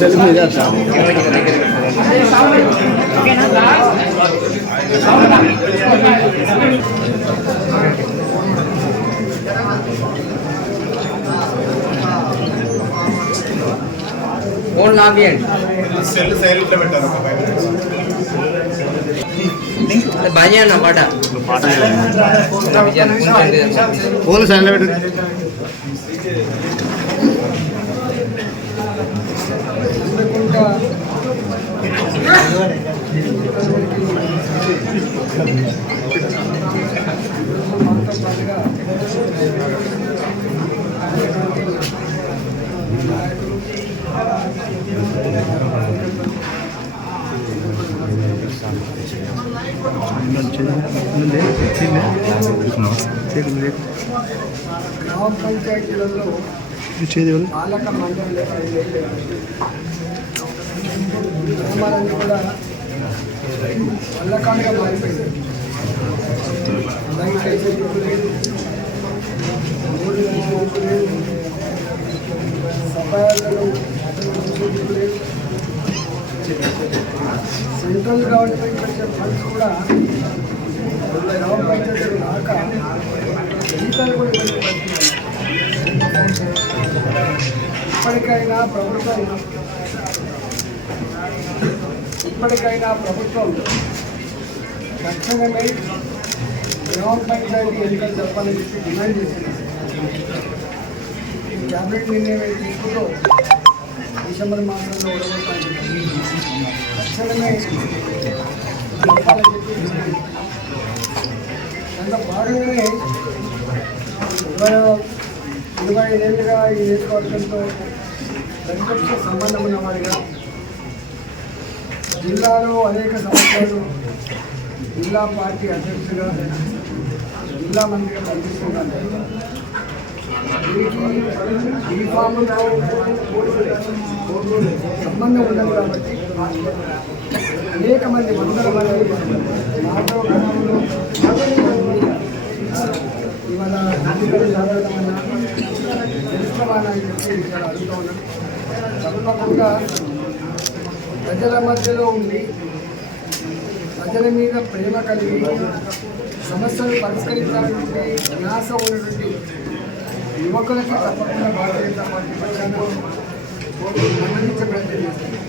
Cell మీద. Phone లాగేయండి cell సైలెంట్లో పెట్టారు ఒక ఫైవ్ మినిట్స్ బాగా అన్న పాట ఫోన్ సైలెంట్ పెట్టు. గ్రామ పంచాయతీలలో పాలక మండలి గ్రామాలన్నీ కూడా వల్లకాడుగా మారిపోయింది. దయచేసి అయితే లేదు రోడ్డు లేదు లేదు సెంట్రల్ గవర్నమెంట్ వచ్చే ఫండ్స్ కూడా గ్రామ పంచాయతీలు రాక జీతాలు కూడా ఇబ్బంది పడుతున్నారు ఇప్పటికైనా ప్రభుత్వం ఇప్పటికైనా ప్రభుత్వం తక్షణమే గ్రామ పంచాయతీ ఎన్నికలు చెప్పాలని చెప్పి డిమాండ్ చేసింది క్యాబినెట్ నిర్ణయం ఏది తీసుకుంటూ డిసెంబర్ మాసంలో ఉండబోతాను తక్షణమే చెప్పాలని చెప్పి డిమాండ్ దాంట్లో భాగంగానే ఇరవై ఇరవై ఐదేళ్ళుగా ఈ నియోజకవర్గంతో ప్రతిపక్ష సంబంధం ఉన్నవాడిగా జిల్లాలో అనేక సంవత్సరాలు జిల్లా పార్టీ అధ్యక్షుడిగా జిల్లా మంత్రిగా పనిచేస్తున్నాను దీనికి ఈ సంబంధం ఉండదు కాబట్టి అనేక మంది వందల మంది నాతో గ్రామంలో ఇవాళ ఎన్నికలు వల్ల తెలుసుకోవాలని చెప్పి ఇక్కడ అడుగుతా ఉన్నాను తప్పకుండా ప్రజల మధ్యలో ఉండి ప్రజల మీద ప్రేమ కలిగి సమస్యలు పరిష్కరించాలన్నటువంటి న్యాస ఉన్నటువంటి యువకులకి తప్పకుండా భారతీయ జనతా పార్టీ పక్షాన అందించే ప్రయత్నం చేస్తుంది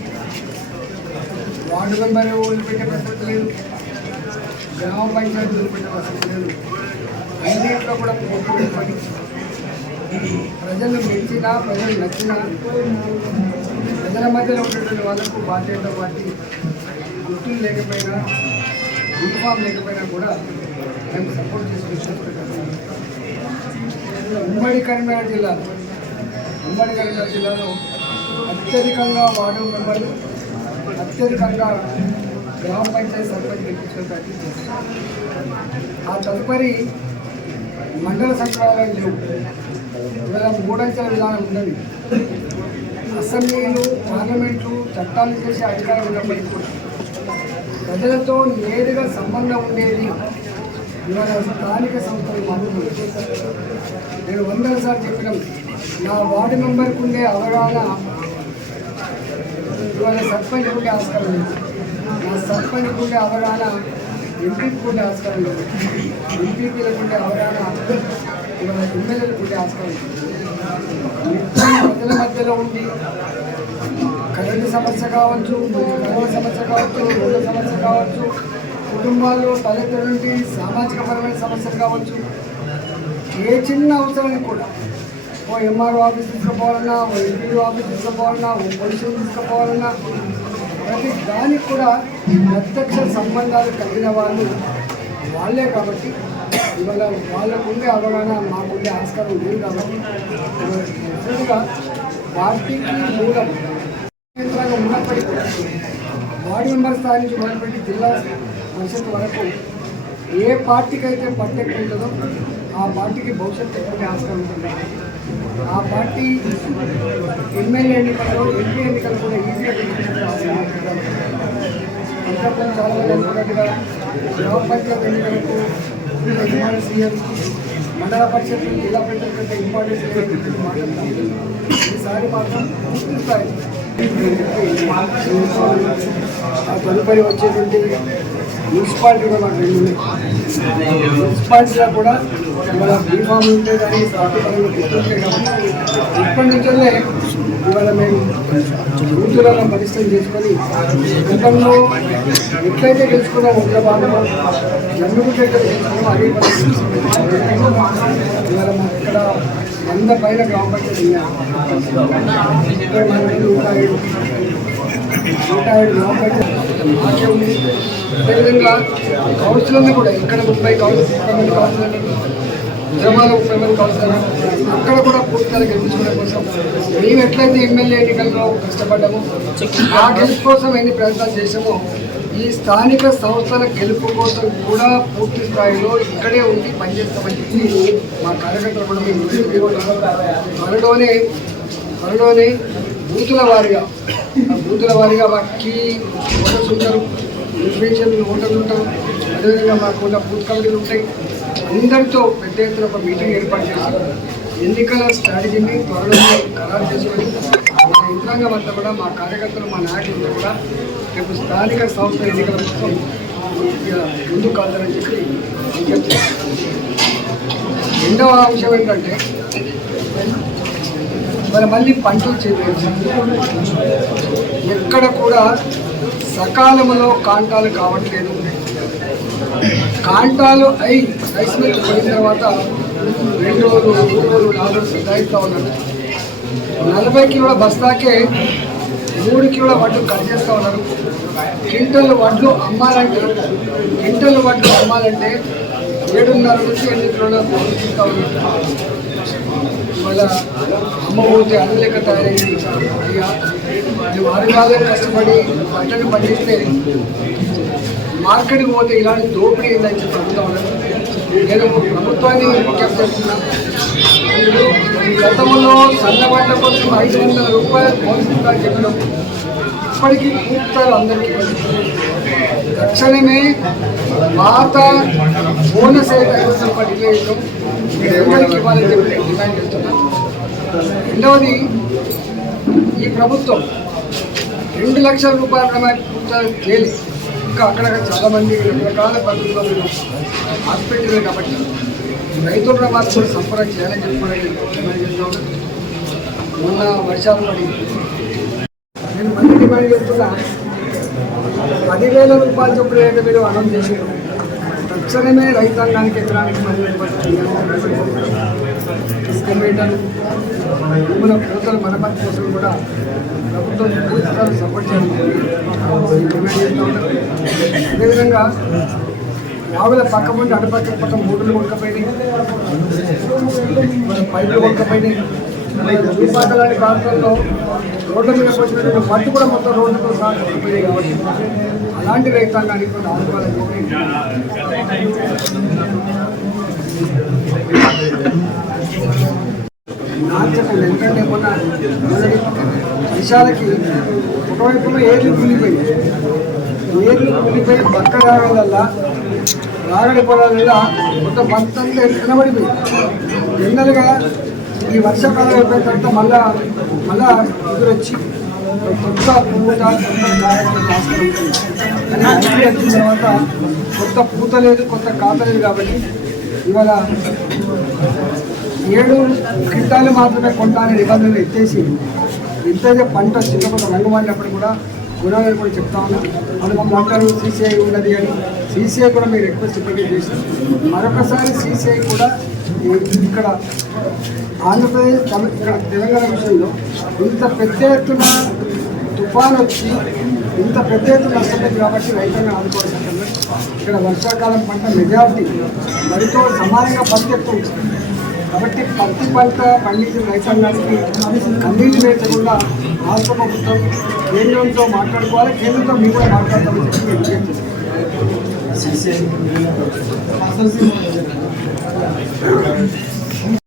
వార్డు మెంబర్ వదిలిపెట్టే పరిస్థితి లేదు. గ్రామ పంచాయతీ వదిలిపెట్టే పరిస్థితి లేదు. అన్నింటిలో కూడా పోటీ ప్రజలు మెచ్చినా ప్రజలు నచ్చినా ప్రజల మధ్యలో ఉన్నటువంటి వాళ్ళకు బాధ్యత వాటి గుర్తులు లేకపోయినా యూనిఫామ్ లేకపోయినా కూడా మేము సపోర్ట్ చేసుకుంటున్నాం ఉమ్మడి కరీంనగర్ జిల్లాలో ఉమ్మడి కరీంనగర్ జిల్లాలో అత్యధికంగా వార్డు మెంబర్లు అత్యధికంగా గ్రామ పంచాయతీ సర్పంచ్ గెలిపించినట్టు చేస్తున్నాం ఆ తదుపరి మండల సచివాలయాలు లేవు ఇవాళ మూడంచెల విధానం ఉన్నది. అసెంబ్లీలు పార్లమెంట్లు చట్టాలు చేసే అధికారం ఉన్నప్పటికీ కూడా ప్రజలతో నేరుగా సంబంధం ఉండేది ఇవాళ స్థానిక సంస్థలు మాత్రమే నేను వందల సార్లు చెప్పినాం నా వార్డు మెంబర్కి ఉండే అవగాహన ఇవాళ సర్పంచ్ ఉండే ఆస్కారం లేదు. నా సర్పంచ్ ఉండే అవగాహన ఎంపీకి ఉండే ఆస్కారం లేదు. ఎంపీపీలకు ఉండే అవగాహన ఇవాళ ఎమ్మెల్యేలకు ఉండే ఆస్కారం లేదు. నిత్యం ప్రజల మధ్యలో ఉండి కరెంటు సమస్య కావచ్చు సమస్య కావచ్చు రోడ్ల సమస్య కావచ్చు కుటుంబాల్లో తల్లిదండ్రులకి సామాజిక పరమైన సమస్యలు కావచ్చు ఏ చిన్న అవసరానికి కూడా ఓ ఎంఆర్ఓ ఆఫీస్ తీసుకుపోవాలన్నా ఓ ఎంపీఓ ఆఫీస్ తీసుకుపోవాలన్నా ఓ పొజిషన్ తీసుకుపోవాలన్నా ప్రతి దానికి కూడా ప్రత్యక్ష సంబంధాలు కలిగిన వాళ్ళు వాళ్ళే కాబట్టి ఇవాళ వాళ్ళకు ఉండే అవగాహన మాకుండే ఆస్కారం లేదు కాబట్టి ముఖ్యంగా పార్టీకి మూలం. యంత్రాంగం ఉన్నప్పటికీ కూడా వార్డు మెంబర్ స్థాయి నుంచి మొదలుపెట్టి జిల్లా పరిషత్ వరకు ఏ పార్టీకి అయితే పట్టెక్కు ఉంటుందో ఆ పార్టీకి భవిష్యత్తు ఎక్కువ ఆస్కారం ఉంటుంది? ఆ పార్టీ ఎమ్మెల్యే ఎన్నికల్లో ఎంపీ ఎన్నికలు కూడా ఈజీగా చాలా మంది గ్రామ పంచాయతీ ఎన్నికలకు మండల పరిషత్ జిల్లా పరిషత్ కంటే ఇంపార్టెన్స్ ఈసారి మాత్రం పూర్తి స్థాయి తదుపరి వచ్చేటువంటి మున్సిపాలిటీ కూడా మాకు రెండు మున్సిపాలిటీలో కూడా ఇవాళ బీఫామ్ ఉంటే కానీ కాబట్టి ఇప్పటి నుంచే ఇవాళ మేము యూతులను పరిశ్రమ చేసుకొని గతంలో ఎట్లయితే గెలుచుకున్నాం ఒక భాగంలో జన్మగుడ్డ గెలుచుకున్నాం అదే పరిస్థితి ఇవాళ మాకు ఇక్కడ వంద పైన గ్రామ పంచాయతీ ఉన్నాయి. నూట ఏడు నూట ఏడు గ్రామ పంచాయతీ మాకే ఉంది అదేవిధంగా కౌన్సిలర్లు కూడా ఇక్కడ ముప్పై కౌన్సిల్ ముప్పై నిజామాబాద్ కౌన్సిలర్లు నిజామాలో అక్కడ కూడా పూర్తిగా గెలిపించుకునే కోసం మేము ఎట్లయితే ఎమ్మెల్యే ఎన్నికల్లో కష్టపడ్డామో ఆ గెలుపు కోసం ఎన్ని ప్రయత్నాలు చేసామో ఈ స్థానిక సంస్థల గెలుపు కోసం కూడా పూర్తి స్థాయిలో ఇక్కడే ఉండి పనిచేస్తామని చెప్పి మా కార్యకర్తలు కూడా మేము త్వరలోనే త్వరలోనే బూతుల వారిగా బూతుల వారిగా మాకు ఓటర్స్ ఉంటారు. ఇన్ఫ్లుయెన్షియల్ ఓటర్లు ఉంటారు. అదేవిధంగా మాకు ఉన్న బూత్ కమిటీలు ఉంటాయి. అందరితో పెద్ద ఎత్తున ఒక మీటింగ్ ఏర్పాటు చేసి ఎన్నికల స్ట్రాటజీని త్వరలో ఖరారు చేసుకొని మా యంత్రాంగం అంతా కూడా మా కార్యకర్తలు మా నాయకులంతా కూడా రేపు స్థానిక సంస్థ ఎన్నికల కోసం ఇక కాదని చెప్పి విజ్ఞప్తి రెండవ అంశం ఏంటంటే మరి మళ్ళీ పంటలు చేపట్టి ఎక్కడ కూడా సకాలంలో కాంటాలు కావట్లేదు. కాంటాలు అయి రైస్ మిల్ పోయిన తర్వాత రెండు రోజులు మూడు రోజులు నాలుగు రోజులు సతాయిస్తూ ఉన్నారు నలభై కిలోల బస్తాకే మూడు కిలోల వడ్లు కట్ చేస్తూ ఉన్నారు క్వింటల్ వడ్లు అమ్మాలంటే క్వింటల్ వడ్లు అమ్మాలంటే ఏడున్నర నుంచి ఎనిమిది కిలోల ఇస్తూ ఉన్నారు వాళ్ళ అమ్మ పోతే అన్న లెక్క తయారైంది. ఇక మేము కష్టపడి పంటను పండిస్తే మార్కెట్కి పోతే ఇలాంటి దోపిడీ ఏందని చెప్పి అడుగుతా నేను ప్రభుత్వాన్ని విజ్ఞప్తి చేస్తున్నాను గతంలో సన్నబడ్డ కోసం ఐదు వందల రూపాయలు పోషిస్తుందని చెప్పడం ఇప్పటికీ పూర్తారు అందరికీ తక్షణమే పాత బోనస్ ఏదైనా పడిపోయిందో ఎవరికి ఇవ్వాలని చెప్పి డిమాండ్ చేస్తున్నాను రెండవది ఈ ప్రభుత్వం రెండు లక్షల రూపాయల ప్రమాణ చేయలేదు తేలి అక్కడ అక్కడక్కడ చాలామంది రకరకాల పద్ధతుల్లో హాస్పిటల్ కాబట్టి రైతుల ప్రమాదం కూడా సంపర్క చేయాలని చెప్పి కూడా డిమాండ్ చేస్తున్నాను మొన్న వర్షాలు పడి నేను మళ్ళీ డిమాండ్ చేస్తున్నా పదివేల రూపాయల చొప్పున ఏదైతే మీరు అనౌన్స్ చేశారు తక్షణమే రైతాంగానికి ఎకరానికి పదివేల డిస్కమేటర్లు భూముల కోతల మరమ్మతు కోసం కూడా ప్రభుత్వం పూర్తిగా సపోర్ట్ చేయాలని అదేవిధంగా ఆవుల పక్క ముందు అటుపక్క పక్క మూడులు కొట్టుకపోయినాయి మన పైపులు కొట్టుకపోయినాయి చుట్టుపక్కల లాంటి ప్రాంతాల్లో రోడ్ల మీద వచ్చినటువంటి మట్టి కూడా మొత్తం రోడ్లతో సహా కొట్టుకుపోయాయి కాబట్టి అలాంటి రైతాంగానికి కూడా ఆదుకోవాలని చెప్పి నాణ్యత ఎందుకంటే మొన్న మొదటి ఒకవైపులో ఏర్లు కూలిపోయి ఏర్లు కూలిపోయి పక్క రాగల రాగడి పొలాల మొత్తం పంతంతా కనబడిపోయి జనరల్గా ఈ వర్షాకాలం అయిపోయిన తర్వాత మళ్ళా మళ్ళా ఎదురొచ్చి కొత్త పూత కానీ వచ్చిన తర్వాత కొత్త పూత లేదు కొత్త కాత లేదు కాబట్టి ఇవాళ ఏడు క్వింటాలు మాత్రమే కొంటానే నిబంధనలు ఎత్తేసి ఎంతైతే పంట చిన్నకొంత రంగు కూడా గుణాలు కూడా చెప్తా ఉన్నాం. అది అంటారు సీసీఐ ఉన్నది అని సీసీఐ కూడా మీరు రిక్వెస్ట్ ఇప్పటికే చేశారు. మరొకసారి సీసీఐ కూడా ఇక్కడ ఆంధ్రప్రదేశ్ ఇక్కడ తెలంగాణ విషయంలో ఇంత పెద్ద ఎత్తున తుఫాన్ వచ్చి ఇంత పెద్ద ఎత్తున నష్టపోయింది కాబట్టి రైతులను ఆదుకోవాల్సి ఇక్కడ వర్షాకాలం పంట మెజారిటీ వరితో సమానంగా పత్తి ఎక్కువ కాబట్టి పత్తి పంట పండించిన రైతాంగానికి కన్నీళ్ళు వేయకుండా రాష్ట్ర ప్రభుత్వం కేంద్రంతో మాట్లాడుకోవాలి. కేంద్రంతో మీరు కూడా మాట్లాడతామని చెప్పి విజ్ఞప్తి.